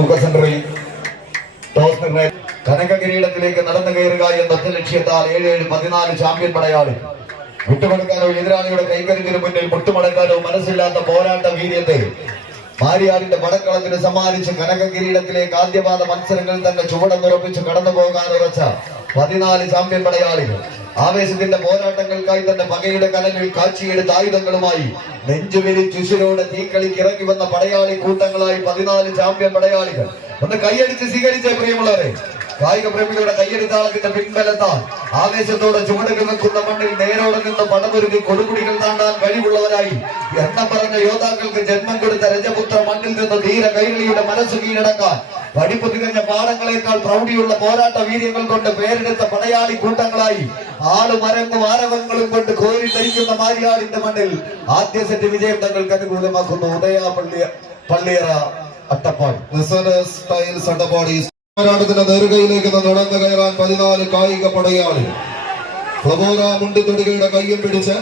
Super സെന്ററിൽ toss നിർണയം കനക കിരീടത്തിലേക്ക് നടന്നു കയറുക എന്ന ഒറ്റ ലക്ഷ്യത്താൽ 7-14 ചാമ്പ്യൻ പടയാളി വിട്ടുകൊടുക്കാനോ എതിരാളിയുടെ കൈകരുത്തിന് മുന്നിൽ മുട്ടുമടക്കാനോ മനസ്സില്ലാത്ത പോരാട്ട വീര്യത്തെ മാരിയാടിന്റെ പടക്കളത്തിന് സമ്മാനിച്ച് കനക കിരീടത്തിലേക്ക് ആദ്യപാദ മത്സരങ്ങളിൽ തന്നെ ചുവടുറപ്പിച്ച് കടന്നു പോകാൻ ഉറച്ച 14 ചാമ്പ്യൻ പടയാളികൾ ആവേശത്തിന്റെ പോരാട്ടങ്ങൾക്കായി തന്നെ പകയുടെ കനലിൽ കാച്ചിയെടുത്ത ആയുധങ്ങളുമായി നെഞ്ചുവിരിച്ചുശിരോടെ തീക്കളിക്ക് ഇറങ്ങി വന്ന പടയാളി കൂട്ടങ്ങളായി 14 ചാമ്പ്യൻ പടയാളികൾ ഒന്ന് കൈയടിച്ച് സ്വീകരിച്ച പ്രിയമുള്ളവരെ. കായിക പ്രേമികളുടെ കയ്യെടുത്താളത്തിന്റെ പിൻബലത്താൽ ആവേശത്തോടെ ചുവടുകൾ വെക്കുന്ന മണ്ണിൽ നേരോടെ നിന്ന് പടമൊരുക്കി കൊടുകുടികൾ താണ്ടാൻ കഴിവുള്ളവരായി എണ്ണം പറഞ്ഞ യോദ്ധാക്കൾക്ക് ജന്മം കൊടുത്ത രജപുത്ര മണ്ണിൽ നിന്ന് ധീര കൈരളിയുടെ മനസ്സ് കീഴടക്കാൻ പഠിപ്പ് തികഞ്ഞ പാഠങ്ങളെക്കാൾ പ്രൗഢിയുള്ള പോരാട്ട വീര്യങ്ങൾ കൊണ്ട് പേരെടുത്ത പടയാളി കൂട്ടങ്ങളായി ആളുമരങ്ങും ആരവങ്ങളും കൊണ്ട് കോരി ധരിക്കുന്ന മാരിയാടിന്റെ മണ്ണിൽ ആദ്യ സെറ്റ് വിജയം തങ്ങൾക്ക് അനുകൂലമാക്കുന്നു ഉദയ പള്ളിയറ അട്ടപ്പാടി. പോരാട്ടത്തിന്റെ നെറുകയിലേക്ക് നടന്നു കയറാൻ 14 കായിക പടയാളി ഫ്ലവോറ മുണ്ടിത്തൊടികളുടെ കയ്യും പിടിച്ച്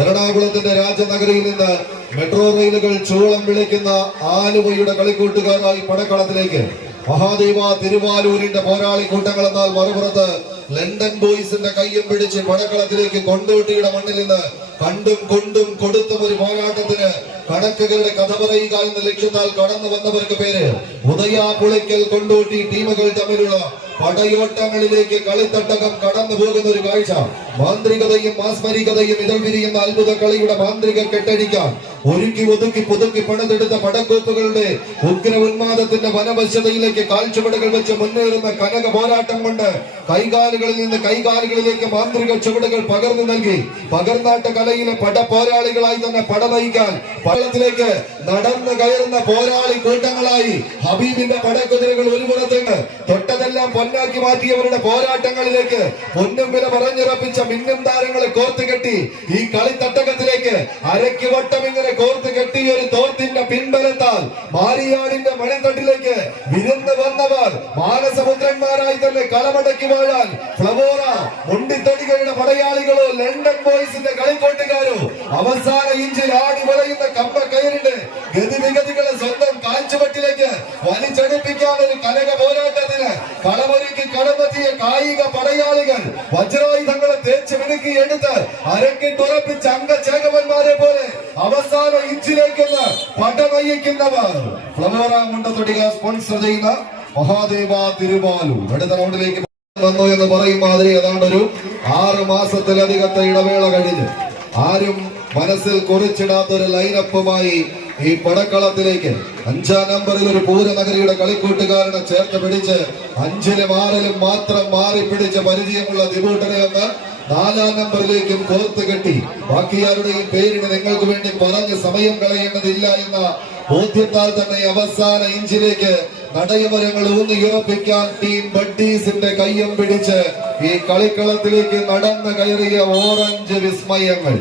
എറണാകുളത്തിന്റെ രാജനഗരിയിൽ നിന്ന് മെട്രോ റെയിലുകൾ ചൂളം വിളിക്കുന്ന ആലുവയുടെ കളിക്കൂട്ടുകാരായി പടക്കളത്തിലേക്ക് മഹാദേവ തിരുവാലൂരിന്റെ പോരാളി കൂട്ടങ്ങൾ എന്നാൽ മറുപുറത്ത് ലണ്ടൻ ബോയ്സിന്റെ കയ്യും പിടിച്ച് പടക്കളത്തിലേക്ക് കൊണ്ടോട്ടിയുടെ മണ്ണിൽ നിന്ന് കണ്ടും കൊണ്ടും കൊടുത്തും ഒരു പോരാട്ടത്തിന് കണക്കുകളുടെ കഥ പറയുക എന്ന ലക്ഷ്യത്താൽ കടന്നു വന്നവർക്ക് പേര് ഉദയ പുളിക്കൽ കൊണ്ടോട്ടി ടീമുകൾ തമ്മിലുള്ള പടയോട്ടങ്ങളിലേക്ക് കളിത്തട്ടകം കടന്നു പോകുന്ന ഒരു കാഴ്ച. മാന്ത്രികതയും മാസ്മരികതയും ഇതൾ വിരിയുന്ന അത്ഭുത കളിയുടെ മാന്ത്രിക കെട്ടടിക്കാൻ ഒരുക്കി ഒതുക്കി പുതുക്കി പണിതെടുത്ത പടക്കോപ്പുകളുടെ ഉഗ്ര ഉന്മാദത്തിന്റെ വനവശ്യതയിലേക്ക് കാൽച്ചുവടുകൾ വെച്ച് മുന്നേറുന്ന കനക പോരാട്ടം കൊണ്ട് കൈകാലുകളിൽ നിന്ന് കൈകാലുകളിലേക്ക് മാന്ത്രിക ചുവടുകൾ പകർന്നു നൽകി പകർന്നാട്ട കലയിലെ പട പോരാളികളായി തന്നെ പട നയിക്കാൻ പടത്തിലേക്ക് നടന്നു കയറുന്ന പോരാളി കൂട്ടങ്ങളായി ഹബീബിന്റെ പടക്കുതിരകൾ ഒരു പുറത്തുണ്ട്. തൊട്ടതെല്ലാം പൊന്നാക്കി മാറ്റിയവരുടെ പോരാട്ടങ്ങളിലേക്ക് പൊന്നും വില പറഞ്ഞുറപ്പിച്ച മിന്നും താരങ്ങളെ കോർത്ത് കെട്ടി ഈ കളിത്തട്ടകത്തിലേക്ക് അരയ്ക്ക് വട്ടം ഇങ്ങനെ കോർത്ത് കെട്ടിയ ഒരു തോർത്തിന്റെ പിൻബലത്താൽ മാരിയാടിന്റെ മണിത്തട്ടിലേക്ക് വിരുന്ന് വന്നവർ മാനസമുദ്രന്മാരായി തന്നെ കളമടക്കി വാഴാൻ ഫ്ലവോറ മുണ്ടിത്തൊടികളുടെ പടയാളികളോ ലണ്ടൻ ബോയ്സിന്റെ കളിക്കോട്ടുകാരോ അവസാന ഇഞ്ചിൽ ആടി വലയുന്ന കമ്പ കയറിന്റെ ഗതിവിഗതികളെ സ്വന്തം കാൽച്ചുവട്ടിലേക്ക് വലിച്ചടുപ്പിക്കാൻ ഒരു കനക പോരാട്ടത്തിന് കളമൊരുക്കി കടന്നെത്തിയ കായിക പടയാളികൾ വജ്രായുധങ്ങളെ തേച്ച് മിനുക്കി എടുത്ത് അരക്കിട്ടുറപ്പിച്ച അംഗചേകവന്മാരെ പോലെ അവസാന ഇഞ്ചിലേക്കൊന്ന് പടനയിക്കുന്നവർ ഫ്ലവോറ മുണ്ടത്തൊടിക സ്പോൺസർ ചെയ്യുന്ന മഹാദേവ തിരുവാലൂർ അടുത്ത റൗണ്ടിലേക്ക് വന്നു എന്ന് പറയും മാതിരി ഏതാണ്ടൊരു 6 മാസത്തിലധികത്തെ ഇടവേള കഴിഞ്ഞ് ആരും മനസ്സിൽ കുറിച്ചിടാത്തൊരു ലൈനപ്പുമായി ഈ പടക്കളത്തിലേക്ക് 5-ാം നമ്പറിൽ ഒരു പൂരനഗരിയുടെ കളിക്കൂട്ടുകാരനെ ചേർത്ത് പിടിച്ച് 5-ലും 6-ലും മാത്രം മാറി പിടിച്ച പരിചയമുള്ള ദിബൂട്ടനെ ഒന്ന് 4-ാം നമ്പറിലേക്കും കോർത്ത് കെട്ടി ബാക്കിയാരുടെയും പേരിന് നിങ്ങൾക്ക് വേണ്ടി പറഞ്ഞ് സമയം കളയേണ്ടതില്ല എന്ന ബോധ്യത്താൽ തന്നെ അവസാന ഇഞ്ചിലേക്ക് നടയമരങ്ങൾ ഊന്നിയുറപ്പിക്കാൻ ടീം ബഡ്ഡീസിന്റെ കയ്യം പിടിച്ച് ഈ കളിക്കളത്തിലേക്ക് നടന്നു കയറിയ ഓറഞ്ച് വിസ്മയങ്ങൾ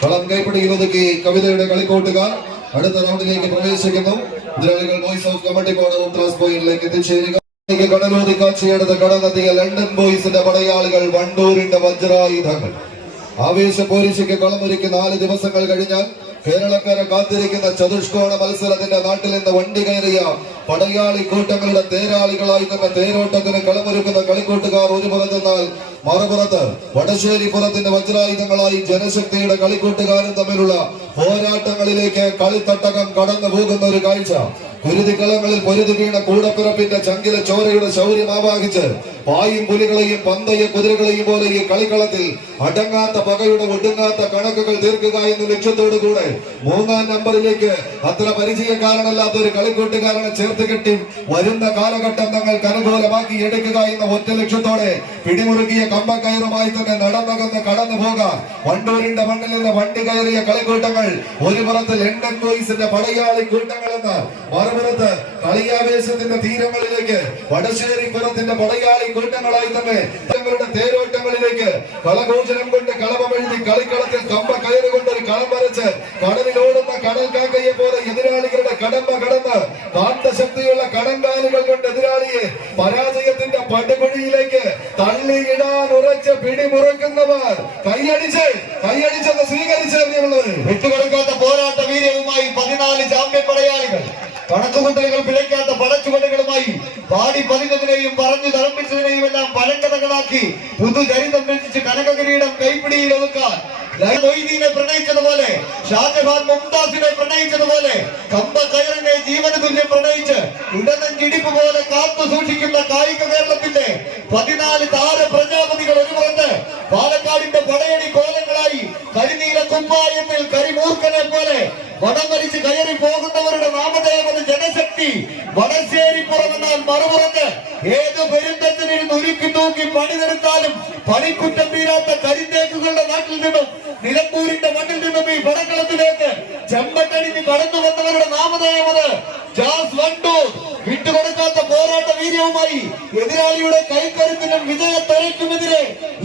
കളം കൈപ്പിടിയിൽ ഒതുക്കി കവിതയുടെ കളിക്കോട്ടുകാർ അടുത്ത റൗണ്ടിലേക്ക് പ്രവേശിക്കുന്നു. എതിരാളികൾ വോയിസ് ഓഫ് കമ്മിറ്റി ബോർഡ് ഉത്രാസ് പോയിന്റിലേക്ക് എത്തിച്ചേരുക. കടലോതി കാഴ്ചയെടുത്ത് കടന്നെത്തിയ ലണ്ടൻ ബോയ്സിന്റെ പടയാളികൾ വണ്ടൂരിന്റെ വജ്രായുധങ്ങൾ ആവേശപോരിശയ്ക്ക് കളമൊരുക്കി 4 ദിവസങ്ങൾ കഴിഞ്ഞാൽ കേരളക്കാരെ കാത്തിരിക്കുന്ന ചതുഷ്കോണ മത്സരത്തിന്റെ നാട്ടിൽ നിന്ന് വണ്ടി കയറിയ പടയാളി കൂട്ടങ്ങളുടെ തേരാളികളായി തന്നെ തേരോട്ടത്തിന് കളമൊരുക്കുന്ന കളിക്കൂട്ടുകാർ ഒരു പുറത്തെന്നാൽ മറുപുറത്ത് വടശ്ശേരി പുറത്തിന്റെ വജ്രായുധങ്ങളായി ജനശക്തിയുടെ കളിക്കൂട്ടുകാരും തമ്മിലുള്ള പോരാട്ടങ്ങളിലേക്ക് കളിത്തട്ടകം കടന്നു പോകുന്ന ഒരു കാഴ്ച. കുരുതിക്കളങ്ങളിൽ പൊരുതി വീണ കൂടപ്പിറപ്പിന്റെ ചങ്കിലെ ചോരയുടെ ശൗര്യം ആവാഹിച്ച് പായും പുലികളെയും പന്തയ കുതിരകളെയും പോലെ ഈ കളിക്കളത്തിൽ അടങ്ങാത്ത പകയുടെ ഒടുങ്ങാത്ത കണക്കുകൾ തീർക്കുക എന്ന ലക്ഷ്യത്തോടു കൂടെ 3-ാം നമ്പറിലേക്ക് അത്ര പരിചയക്കാരനല്ലാത്ത ഒരു കളിക്കൂട്ടുകാരനെ ചേർത്ത് കെട്ടി വരുന്ന കാലഘട്ടം തങ്ങൾക്ക് അനുകൂലമാക്കി എടുക്കുക എന്ന ഒറ്റ ലക്ഷ്യത്തോടെ പിടിമുറുക്കിയ കമ്പക്കയറുമായി തന്നെ നടന്നകന്ന് കടന്നു പോകാൻ വണ്ടൂരിന്റെ മണ്ണിൽ നിന്ന് വണ്ടി കയറിയ കളിക്കൂട്ടങ്ങൾ ഒരു പുറത്ത് ലണ്ടൻ ബോയ്സിന്റെ പടയാളി കൂട്ടങ്ങൾ എന്ന മറുപുറത്ത് കളിയാവേശത്തിന്റെ തീരങ്ങളിലേക്ക് വടശ്ശേരി പുറത്തിന്റെ പടയാളി കൂട്ടങ്ങളായി തന്നെ തങ്ങളുടെ തേരോട്ടങ്ങളിലേക്ക് കളഘോഷണം കൊണ്ട് കളമെഴുതി കളിക്കളത്തിൽ കമ്പ കയറുകൊണ്ട് ഒരു കളം വരച്ച് കടലിലോടുന്ന കടൽ കാക്കയെ പോലെ എതിരാളികളുടെ കടമ്പ കടന്ന് കാന്തശക്തിയുള്ള കടങ്കാലുകൾ കൊണ്ട് എതിരാളിയെ പരാജയത്തിന്റെ പടുകുഴിയിലേക്ക് തള്ളിയിടാൻ ഉറച്ച് പിടിമുറുക്കുന്നവർ കൈയടിച്ചെന്ന് സ്വീകരിച്ചവർ വിട്ടുകൊടുക്കാത്ത പോരാട്ട വീര്യവുമായി 14 ചാമ്പ്യൻ പടയാളികൾ കണക്ക് മുട്ടുകുട്ടലുകൾ പിഴയ്ക്കാത്ത പടച്ചുവടുകളുമായി പാടി പതിനതിനെയും പറഞ്ഞു തളമ്പിച്ചതിനെയും എല്ലാം പലങ്കഥകളാക്കി പുതുചരിതം രചിച്ച് കനകകിരീടം കൈപ്പിടിയിൽ ഒതുക്കാൻ മൊയ്തീനെ പ്രണയിച്ചതുപോലെ ഷാജഹാൻ മുംതാസിനെ പ്രണയിച്ചതുപോലെ കമ്പ കയറിനെ ജീവന തുല്യം പ്രണയിച്ച് ഇടനെഞ്ചിടിപ്പ് പോലെ കാത്തു സൂക്ഷിക്കുന്ന കായിക കേരളത്തിന്റെ 14 താര പ്രജാപതികൾ ഒരു പുറത്ത് പാലക്കാടിന്റെ പടയണി കോലങ്ങളായി കരിനീല കുമ്പായത്തിൽ കരിമൂർഖനെ പോലെ വടം വലിച്ച് കയറി പോകുന്നവരുടെ നാമധേയമത് ജനശക്തി വടശ്ശേരിപ്പുറം എന്നാൽ മറുപുറത്ത് ഏത് പെരുന്തത്തിന് ഉരുക്കി തൂക്കി പണി നിർത്താലും പണിക്കുറ്റം തീരാത്ത കരിന്തേക്കുകളുടെ നാട്ടിൽ നിന്നും നിലമ്പൂരിന്റെ മണ്ണിൽ നിന്നും ഈ പടക്കളത്തിലേക്ക് ചെമ്പട്ടണിഞ്ഞ് കടന്നു വന്നവരുടെ നാമധേയമത് ജാസ് വണ്ടൂർ. വിട്ടുകൊടുക്കാത്ത പോരാട്ട വീര്യവുമായി എതിരാളിയുടെ കൈക്കരുത്തിനും വിജയത്തഴയ്ക്കുമെതിരെ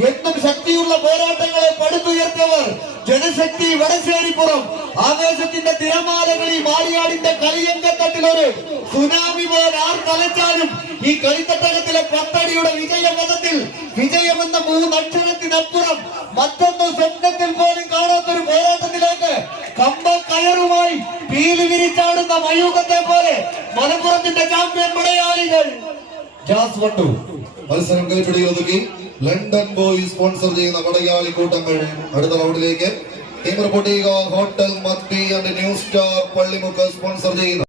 എന്നും ശക്തിയുള്ള പോരാട്ടങ്ങളെ പടുത്തുയർത്തവർ ജനശക്തി വടശ്ശേരിപ്പുറം. ആവേശത്തിന്റെ തിരമാലകളിൽ മാറിയാടിന്റെ കളിയങ്കത്തട്ടിലൊരു സുനാമി പോലെ ആർ തലച്ചാലും ഈ കളിത്തട്ടകത്തിലെ 10 അടിയുടെ വിജയമതത്തിൽ വിജയമെന്ന 3 അക്ഷരത്തിനപ്പുറം മറ്റൊന്ന് സ്വപ്നത്തിൽ പോലും കാണാത്തൊരു പോരാട്ടത്തിലേക്ക് കമ്പ കയറുമായി പീലി വിരിച്ചാടുന്ന മയൂഖത്തെ പോലെ മലപ്പുറത്തിന്റെ ചാമ്പ്യൻ പടയാളികൾ ജാസ് വണ്ടൂർ. മത്സരം കൈപ്പിടിയിൽ ഒതുക്കി ലണ്ടൻ ബോയ് സ്പോൺസർ ചെയ്യുന്ന പടയാളി കൂട്ടങ്ങൾ അടുത്ത റൗണ്ടിലേക്ക് ടീം റിപ്പോർട്ട് ചെയ്യുക. ഹോട്ടൽ മത്തി and new star Pallimukku sponsor ചെയ്യുന്ന